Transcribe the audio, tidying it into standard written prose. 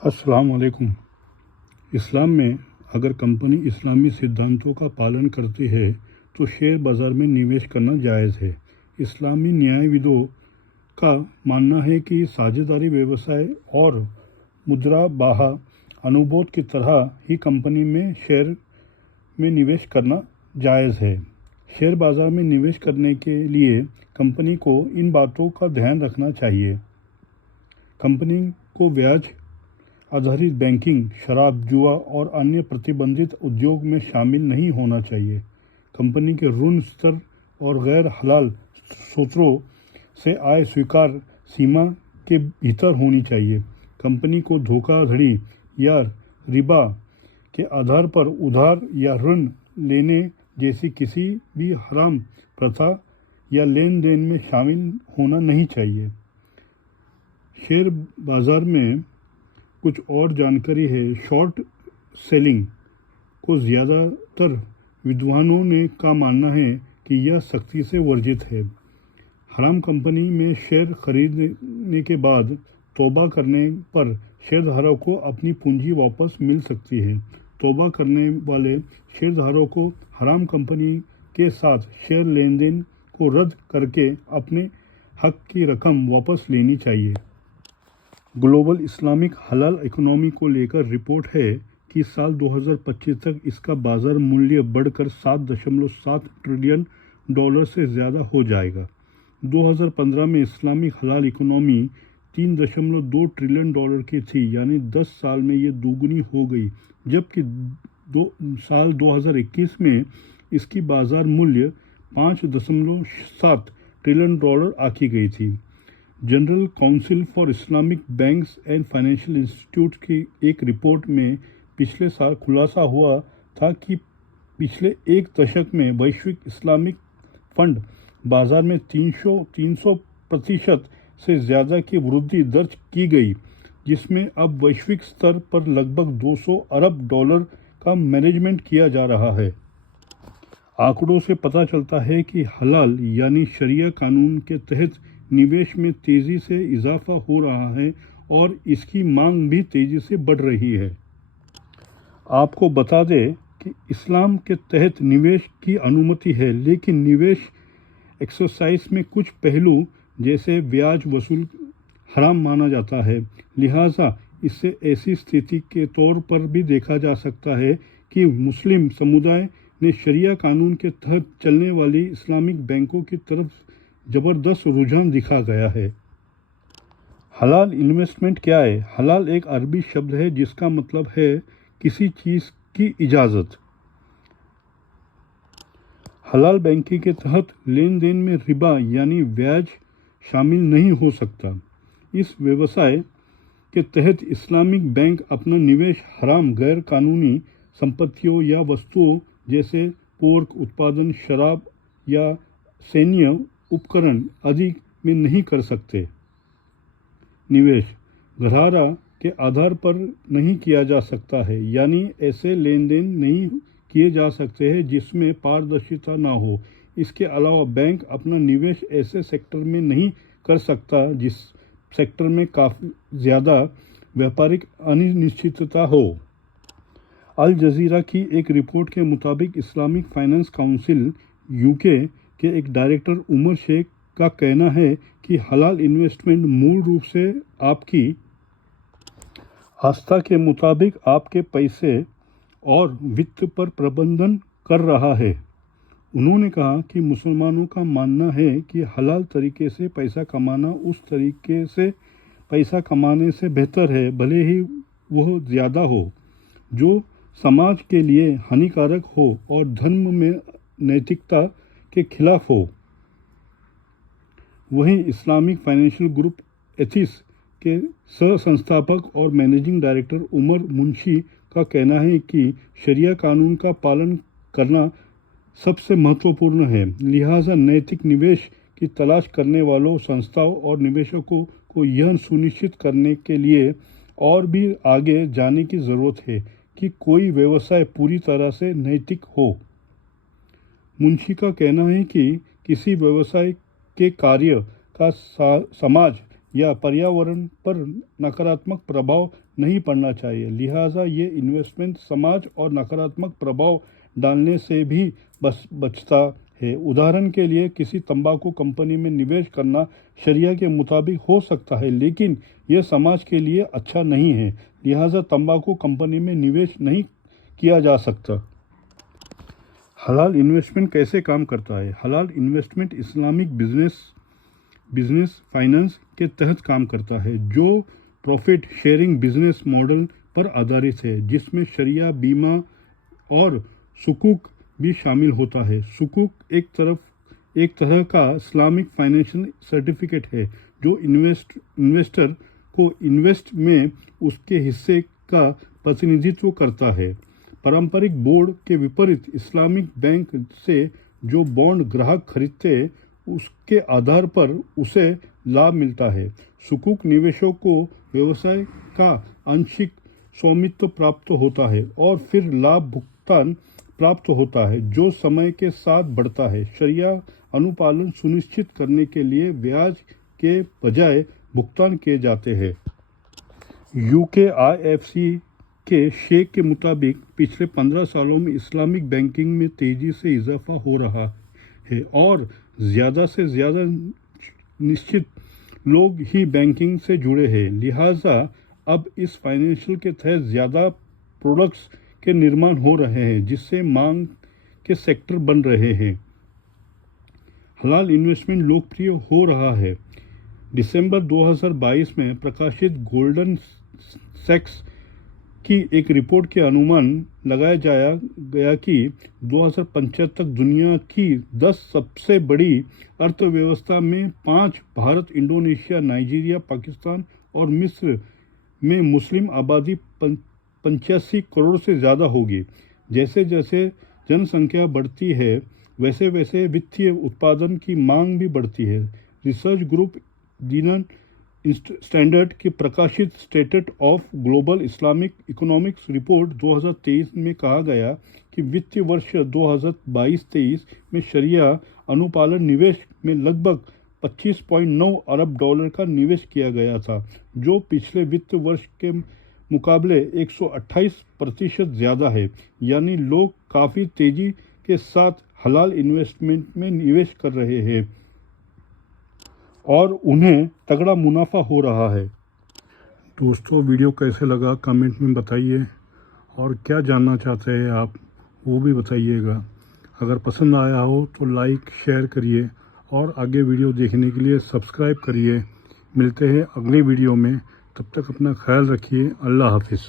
अस्सलाम वालेकुम। इस्लाम में अगर कंपनी इस्लामी सिद्धांतों का पालन करती है तो शेयर बाज़ार में निवेश करना जायज़ है। इस्लामी न्यायविदों का मानना है कि साझेदारी व्यवसाय और मुद्राबाह अनुबोध की तरह ही कंपनी में शेयर में निवेश करना जायज़ है। शेयर बाज़ार में निवेश करने के लिए कंपनी को इन बातों का ध्यान रखना चाहिए। कंपनी को ब्याज आधारित बैंकिंग, शराब, जुआ और अन्य प्रतिबंधित उद्योग में शामिल नहीं होना चाहिए। कंपनी के ऋण स्तर और गैर हलाल स्रोतों से आय स्वीकार सीमा के भीतर होनी चाहिए। कंपनी को धोखाधड़ी या रिबा के आधार पर उधार या ऋण लेने जैसी किसी भी हराम प्रथा या लेन देन में शामिल होना नहीं चाहिए। शेयर बाज़ार में कुछ और जानकारी है। शॉर्ट सेलिंग को ज़्यादातर विद्वानों ने का मानना है कि यह सख्ती से वर्जित है। हराम कंपनी में शेयर खरीदने के बाद तौबा करने पर शेयरधारक को अपनी पूंजी वापस मिल सकती है। तौबा करने वाले शेयरधारकों को हराम कंपनी के साथ शेयर लेन देन को रद्द करके अपने हक की रकम वापस लेनी चाहिए। ग्लोबल इस्लामिक हलाल इकोनॉमी को लेकर रिपोर्ट है कि साल 2025 तक इसका बाजार मूल्य बढ़कर 7.7 ट्रिलियन डॉलर से ज़्यादा हो जाएगा। 2015 में इस्लामिक हलाल इकोनॉमी 3.2 ट्रिलियन डॉलर की थी, यानी 10 साल में ये दोगुनी हो गई, जबकि साल 2021 में इसकी बाजार मूल्य 5.7 ट्रिलियन डॉलर आकी गई थी। General council for Islamic banks and financial institute की एक रिपोर्ट में पिछले साल खुलासा हुआ था कि पिछले एक दशक में वैश्विक इस्लामिक फंड बाजार में 300% से ज़्यादा की वृद्धि दर्ज की गई, जिसमें अब वैश्विक स्तर पर लगभग 200 अरब डॉलर का मैनेजमेंट किया जा रहा है। आंकड़ों से पता चलता है कि हलाल यानी शरिया कानून के तहत निवेश में तेज़ी से इजाफा हो रहा है और इसकी मांग भी तेज़ी से बढ़ रही है। आपको बता दें कि इस्लाम के तहत निवेश की अनुमति है, लेकिन निवेश एक्सरसाइज में कुछ पहलू जैसे ब्याज वसूल हराम माना जाता है। लिहाजा इससे ऐसी स्थिति के तौर पर भी देखा जा सकता है कि मुस्लिम समुदाय ने शरिया कानून के तहत चलने वाली इस्लामिक बैंकों की तरफ ज़बरदस्त रुझान दिखा गया है। हलाल इन्वेस्टमेंट क्या है? हलाल एक अरबी शब्द है जिसका मतलब है किसी चीज़ की इजाज़त। हलाल बैंकिंग के तहत लेन देन में रिबा यानी ब्याज शामिल नहीं हो सकता। इस व्यवसाय के तहत इस्लामिक बैंक अपना निवेश हराम गैर कानूनी संपत्तियों या वस्तुओं जैसे पोर्क उत्पादन, शराब या सैन्य उपकरण आदि में नहीं कर सकते। निवेश घरारा के आधार पर नहीं किया जा सकता है, यानी ऐसे लेन देन नहीं किए जा सकते हैं जिसमें पारदर्शिता ना हो। इसके अलावा बैंक अपना निवेश ऐसे सेक्टर में नहीं कर सकता जिस सेक्टर में काफ़ी ज़्यादा व्यापारिक अनिश्चितता हो। अल जज़ीरा की एक रिपोर्ट के मुताबिक इस्लामिक फाइनेंस काउंसिल यूके के एक डायरेक्टर उमर शेख का कहना है कि हलाल इन्वेस्टमेंट मूल रूप से आपकी आस्था के मुताबिक आपके पैसे और वित्त पर प्रबंधन कर रहा है। उन्होंने कहा कि मुसलमानों का मानना है कि हलाल तरीके से पैसा कमाना उस तरीके से पैसा कमाने से बेहतर है, भले ही वह ज़्यादा हो, जो समाज के लिए हानिकारक हो और धर्म में नैतिकता के खिलाफ हो। वहीं इस्लामिक फाइनेंशियल ग्रुप एथिस के सह संस्थापक और मैनेजिंग डायरेक्टर उमर मुंशी का कहना है कि शरिया कानून का पालन करना सबसे महत्वपूर्ण है। लिहाजा नैतिक निवेश की तलाश करने वालों संस्थाओं और निवेशकों को यह सुनिश्चित करने के लिए और भी आगे जाने की ज़रूरत है कि कोई व्यवसाय पूरी तरह से नैतिक हो। मुंशी का कहना है कि किसी व्यवसाय के कार्य का समाज या पर्यावरण पर नकारात्मक प्रभाव नहीं पड़ना चाहिए। लिहाजा ये इन्वेस्टमेंट समाज और नकारात्मक प्रभाव डालने से भी बचता है। उदाहरण के लिए किसी तंबाकू कंपनी में निवेश करना शरिया के मुताबिक हो सकता है, लेकिन यह समाज के लिए अच्छा नहीं है। लिहाजा तंबाकू कंपनी में निवेश नहीं किया जा सकता। हलाल इन्वेस्टमेंट कैसे काम करता है? हलाल इन्वेस्टमेंट इस्लामिक बिजनेस फाइनेंस के तहत काम करता है, जो प्रॉफिट शेयरिंग बिजनेस मॉडल पर आधारित है, जिसमें शरिया, बीमा और सुकूक भी शामिल होता है। सुकूक एक तरह का इस्लामिक फाइनेंशियल सर्टिफिकेट है जो इन्वेस्टर को इन्वेस्ट में उसके हिस्से का प्रतिनिधित्व करता है। पारंपरिक बोर्ड के विपरीत इस्लामिक बैंक से जो बॉन्ड ग्राहक खरीदते उसके आधार पर उसे लाभ मिलता है। सुकूक निवेशकों को व्यवसाय का आंशिक स्वामित्व प्राप्त होता है और फिर लाभ भुगतान प्राप्त होता है जो समय के साथ बढ़ता है। शरिया अनुपालन सुनिश्चित करने के लिए ब्याज के बजाय भुगतान किए जाते हैं। UKIFC के शेख के मुताबिक पिछले 15 सालों में इस्लामिक बैंकिंग में तेजी से इजाफा हो रहा है और ज़्यादा से ज़्यादा निश्चित लोग ही बैंकिंग से जुड़े हैं। लिहाजा अब इस फाइनेंशियल के तहत ज़्यादा प्रोडक्ट्स के निर्माण हो रहे हैं, जिससे मांग के सेक्टर बन रहे हैं। हलाल इन्वेस्टमेंट लोकप्रिय हो रहा है। दिसंबर 2022 में प्रकाशित गोल्डन सैक्स की एक रिपोर्ट के अनुमान लगाया गया कि 2025 तक दुनिया की 10 सबसे बड़ी अर्थव्यवस्था में 5 भारत, इंडोनेशिया, नाइजीरिया, पाकिस्तान और मिस्र में मुस्लिम आबादी 85 करोड़ से ज़्यादा होगी। जैसे जैसे जनसंख्या बढ़ती है वैसे वैसे वित्तीय उत्पादन की मांग भी बढ़ती है। रिसर्च ग्रुप दीनन स्टैंडर्ड की प्रकाशित status of global Islamic economics report 2023 में कहा गया कि वित्तीय वर्ष 2022-23 में शरिया अनुपालन निवेश में लगभग 25.9 अरब डॉलर का निवेश किया गया था, जो पिछले वित्त वर्ष के मुकाबले 128% ज़्यादा है। यानी लोग काफ़ी तेज़ी के साथ हलाल इन्वेस्टमेंट में निवेश कर रहे हैं और उन्हें तगड़ा मुनाफा हो रहा है। दोस्तों, वीडियो कैसे लगा कमेंट में बताइए और क्या जानना चाहते हैं आप वो भी बताइएगा। अगर पसंद आया हो तो लाइक शेयर करिए और आगे वीडियो देखने के लिए सब्सक्राइब करिए। मिलते हैं अगली वीडियो में, तब तक अपना ख्याल रखिए। अल्लाह हाफिज़।